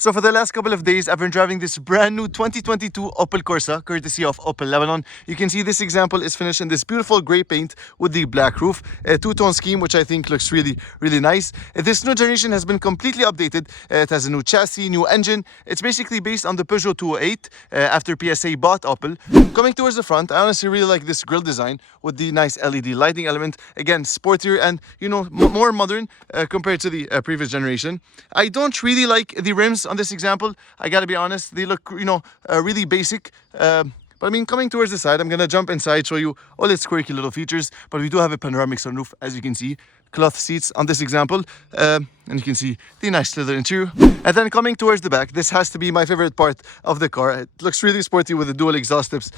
So for the last couple of days, I've been driving this brand new 2022 Opel Corsa, courtesy of Opel Lebanon. You can see this example is finished in this beautiful grey paint with the black roof, a two-tone scheme, which I think looks really, really nice. This new generation has been completely updated. It has a new chassis, new engine. It's basically based on the Peugeot 208 after PSA bought Opel. Coming towards the front, I honestly really like this grille design with the nice LED lighting element. Again, sportier and, more modern compared to the previous generation. I don't really like the rims on this example. I gotta be honest, they look really basic, but I mean, coming towards the side, I'm gonna jump inside, show you all its quirky little features. But we do have a panoramic sunroof, as you can see, cloth seats on this example, and you can see the nice leather interior. And then coming towards the back, this has to be my favorite part of the car. It looks really sporty with the dual exhaust tips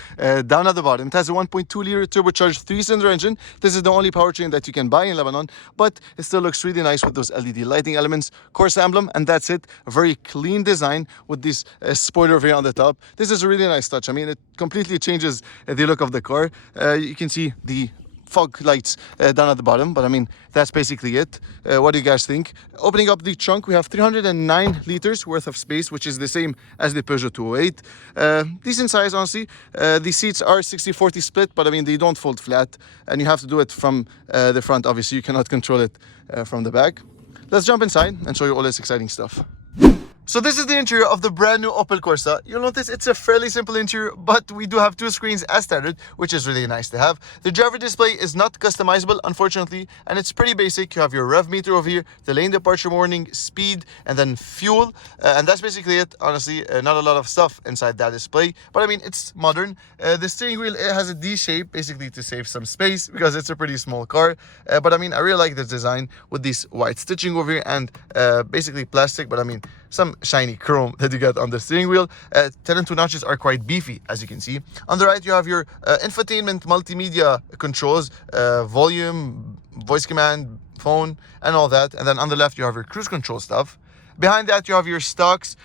down at the bottom. It has a 1.2 liter turbocharged 3-cylinder engine. This is the only powertrain that you can buy in Lebanon, but it still looks really nice with those LED lighting elements, Corsa emblem, and that's it. A very clean design with this spoiler over here on the top. This is a really nice touch. I mean, it completely changes the look of the car. You can see the fog lights down at the bottom, but I mean, that's basically it. What do you guys think? Opening up the trunk, we have 309 liters worth of space, which is the same as the Peugeot 208. Decent size, honestly. The seats are 60-40 split, but I mean, they don't fold flat, and you have to do it from the front. Obviously, you cannot control it from the back. Let's jump inside and show you all this exciting stuff. So this is the interior of the brand new Opel Corsa. You'll notice it's a fairly simple interior, but we do have two screens as standard, which is really nice to have. The driver display is not customizable, unfortunately, and it's pretty basic. You have your rev meter over here, the lane departure warning, speed, and then fuel. And that's basically it. Honestly, not a lot of stuff inside that display, but I mean, it's modern. The steering wheel, it has a D shape, basically to save some space because it's a pretty small car. But I mean, I really like this design with this white stitching over here and basically plastic, but I mean, some shiny chrome that you get on the steering wheel. 10 and 2 notches are quite beefy, as you can see. On the right, you have your infotainment multimedia controls, volume, voice command, phone, and all that. And then on the left, you have your cruise control stuff. Behind that, you have your stocks,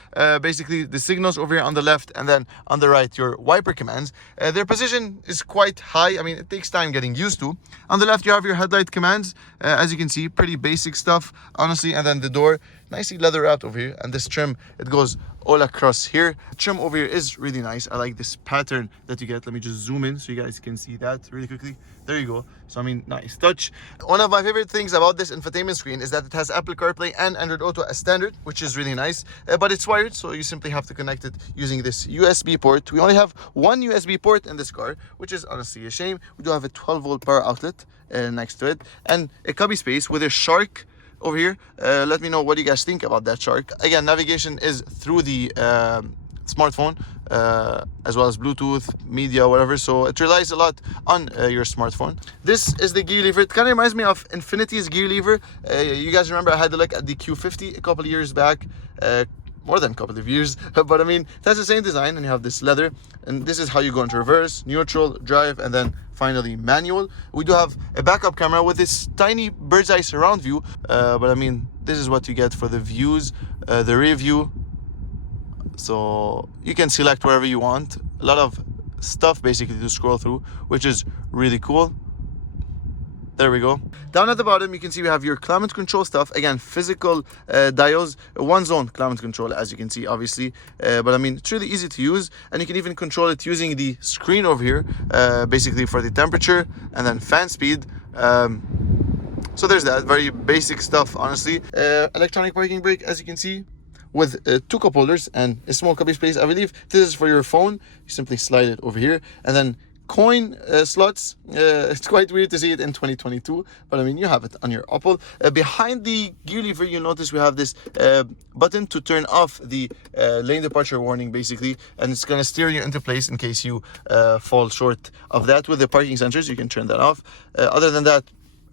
basically the signals over here on the left, and then on the right, your wiper commands. Their position is quite high. I mean, it takes time getting used to. On the left, you have your headlight commands. As you can see, pretty basic stuff, honestly. And then the door, nicely leather wrapped over here. And this trim, it goes all across here. The trim over here is really nice. I like this pattern that you get. Let me just zoom in so you guys can see that really quickly. There you go. So I mean, nice touch. One of my favorite things about this infotainment screen is that it has Apple CarPlay and Android Auto as standard, which is really nice. But it's wired, so you simply have to connect it using this USB port. We only have one USB port in this car, which is honestly a shame. We do have a 12-volt power outlet next to it, and a cubby space with a shark over here. Let me know what you guys think about that shark. Again, navigation is through the smartphone, as well as Bluetooth, media, whatever, so it relies a lot on your smartphone. This is the gear lever. It kind of reminds me of Infinity's gear lever. You guys remember I had a look at the Q50 a couple of years back, more than a couple of years, but I mean, that's the same design, and you have this leather, and this is how you go into reverse, neutral, drive, and then finally manual. We do have a backup camera with this tiny bird's eye surround view, but I mean, this is what you get for the views, the rear view. So you can select wherever you want. A lot of stuff basically to scroll through, which is really cool. There we go. Down at the bottom, you can see we have your climate control stuff. Again, physical diodes, one zone climate control, as you can see, obviously. But I mean, it's really easy to use, and you can even control it using the screen over here, basically for the temperature and then fan speed. So there's that, very basic stuff, honestly. Electronic parking brake, as you can see, with two cup holders and a small cubby space. I believe this is for your phone. You simply slide it over here, and then coin slots. It's quite weird to see it in 2022, but I mean, you have it on your Opel. Behind the gear lever, you'll notice we have this button to turn off the lane departure warning, basically, and it's going to steer you into place in case you fall short of that. With the parking sensors, you can turn that off. Other than that,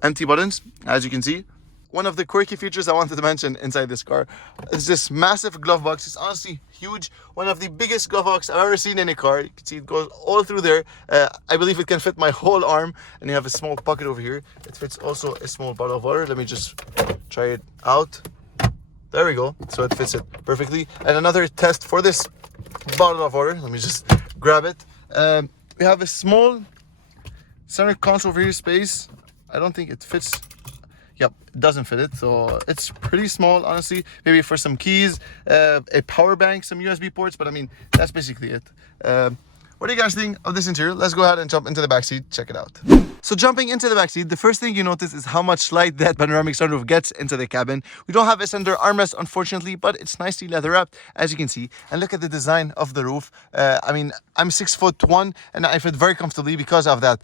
empty buttons, as you can see. One of the quirky features I wanted to mention inside this car is this massive glove box. It's honestly huge. One of the biggest glove boxes I've ever seen in a car. You can see it goes all through there. I believe it can fit my whole arm. And you have a small pocket over here. It fits also a small bottle of water. Let me just try it out. There we go. So it fits it perfectly. And another test for this bottle of water. Let me just grab it. We have a small center console over here space. I don't think it fits. Yep, it doesn't fit it, so it's pretty small, honestly. Maybe for some keys, a power bank, some USB ports, but I mean, that's basically it. What do you guys think of this interior? Let's go ahead and jump into the backseat, check it out. So jumping into the backseat, the first thing you notice is how much light that panoramic sunroof gets into the cabin. We don't have a center armrest, unfortunately, but it's nicely leather wrapped, as you can see. And look at the design of the roof. I mean, I'm 6'1", and I fit very comfortably because of that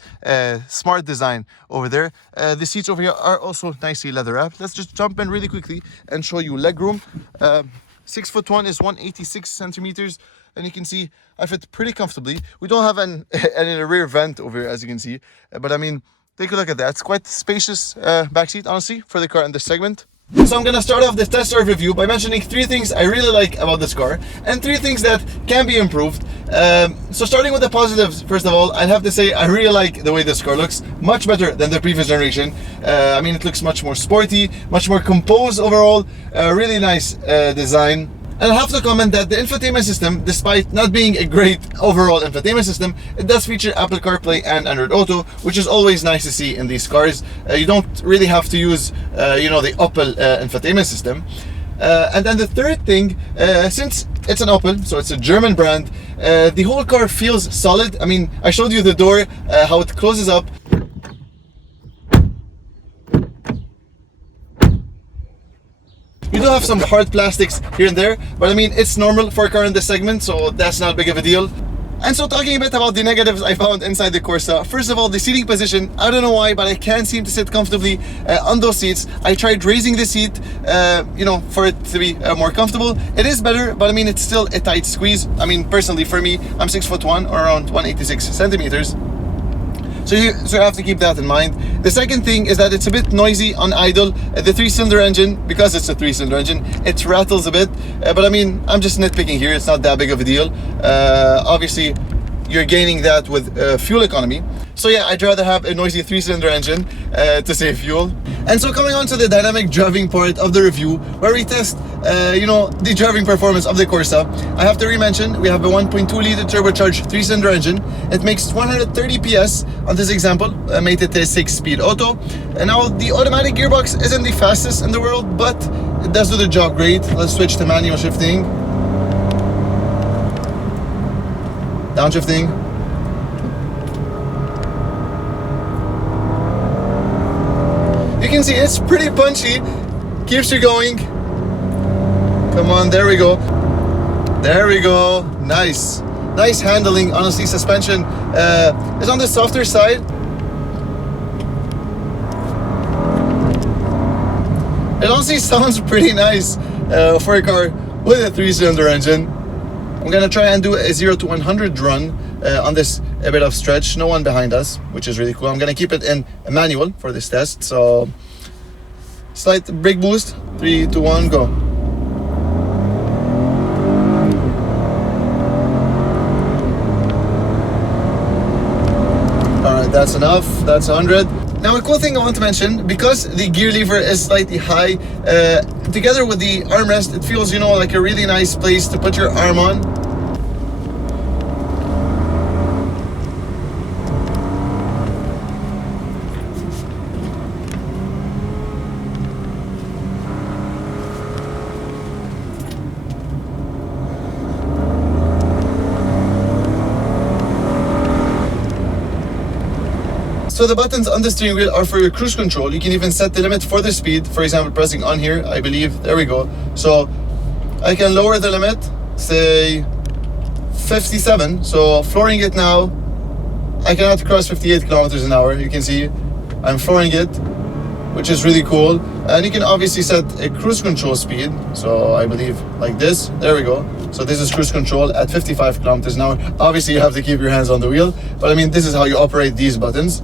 smart design over there. The seats over here are also nicely leather wrapped. Let's just jump in really quickly and show you legroom. 6'1" is 186 centimeters. And you can see I fit pretty comfortably. We don't have an rear vent over here, as you can see. But I mean, take a look at that. It's quite spacious backseat, honestly, for the car in this segment. So I'm going to start off this test drive review by mentioning 3 things I really like about this car and 3 things that can be improved. So starting with the positives, first of all, I'd have to say I really like the way this car looks, much better than the previous generation. I mean, it looks much more sporty, much more composed overall, really nice design. And I have to comment that the infotainment system, despite not being a great overall infotainment system, it does feature Apple CarPlay and Android Auto, which is always nice to see in these cars. You don't really have to use, the Opel infotainment system. And then the third thing, since it's an Opel, so it's a German brand, the whole car feels solid. I mean, I showed you the door, how it closes up. You do have some hard plastics here and there, but I mean, it's normal for a car in this segment, so that's not big of a deal. And so talking a bit about the negatives I found inside the Corsa. First of all, the seating position, I don't know why, but I can't seem to sit comfortably on those seats. I tried raising the seat, for it to be more comfortable. It is better, but I mean, it's still a tight squeeze. I mean, personally, for me, I'm 6'1", or around 186 centimeters. So you have to keep that in mind. The second thing is that it's a bit noisy on idle. The 3-cylinder engine, because it's a 3-cylinder engine, it rattles a bit. But I mean, I'm just nitpicking here. It's not that big of a deal. Obviously, you're gaining that with fuel economy. So yeah, I'd rather have a noisy 3-cylinder engine to save fuel. And so coming on to the dynamic driving part of the review, where we test, the driving performance of the Corsa. I have to re-mention, we have a 1.2-liter turbocharged 3-cylinder engine. It makes 130 PS on this example, made it a 6-speed auto. And now the automatic gearbox isn't the fastest in the world, but it does do the job great. Let's switch to manual shifting. Downshifting. You can see it's pretty punchy, keeps you going. Come on, there we go. There we go. Nice. Nice handling. Honestly, suspension is on the softer side. It honestly sounds pretty nice for a car with a 3-cylinder engine. I'm gonna try and do a 0 to 100 run on this a bit of stretch. No one behind us, which is really cool. I'm gonna keep it in a manual for this test. So slight brake boost, 3, 2, 1, go. All right, that's enough. That's 100. Now, a cool thing I want to mention, because the gear lever is slightly high, together with the armrest, it feels, like a really nice place to put your arm on. So the buttons on the steering wheel are for your cruise control. You can even set the limit for the speed. For example, pressing on here, I believe, there we go. So I can lower the limit, say 57. So flooring it now, I cannot cross 58 kilometers an hour. You can see I'm flooring it, which is really cool. And you can obviously set a cruise control speed. So I believe like this, there we go. So this is cruise control at 55 kilometers an hour. Obviously you have to keep your hands on the wheel, but I mean, this is how you operate these buttons.